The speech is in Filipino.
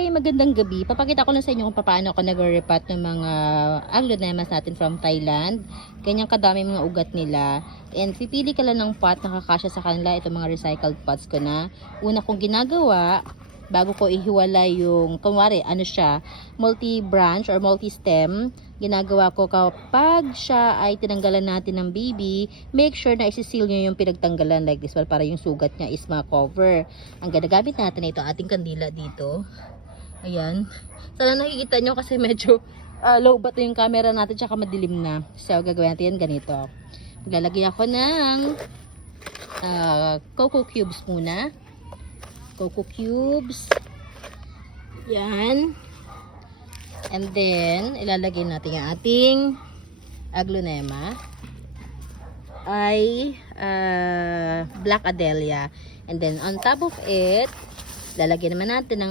Hi! Magandang gabi. Papakita ko lang sa inyo kung paano ako nag-repat ng mga aglonemas natin from Thailand. Ganyan kadami mga ugat nila. And pipili ka lang ng pot na kakasya sa kanila. Ito mga recycled pots ko na. Una kong ginagawa, bago ko ihiwalay yung, kumwari, ano siya, multi-branch or multi-stem, ginagawa ko kapag siya ay tinanggalan natin ng baby, make sure na isisil nyo yung pinagtanggalan like this one para yung sugat niya is ma-cover. Ang ginagamit natin ito, ating kandila dito. Ayan. Sana nakikita nyo kasi medyo ah, low bat yung camera natin tsaka madilim na. So, gagawin natin yan ganito. Maglalagay ako ng ah, cocoa cubes muna. Cocoa cubes. Yan. And then, ilalagay natin yung ating aglonema ay ah, black adelia. And then, on top of it, lalagyan naman natin ng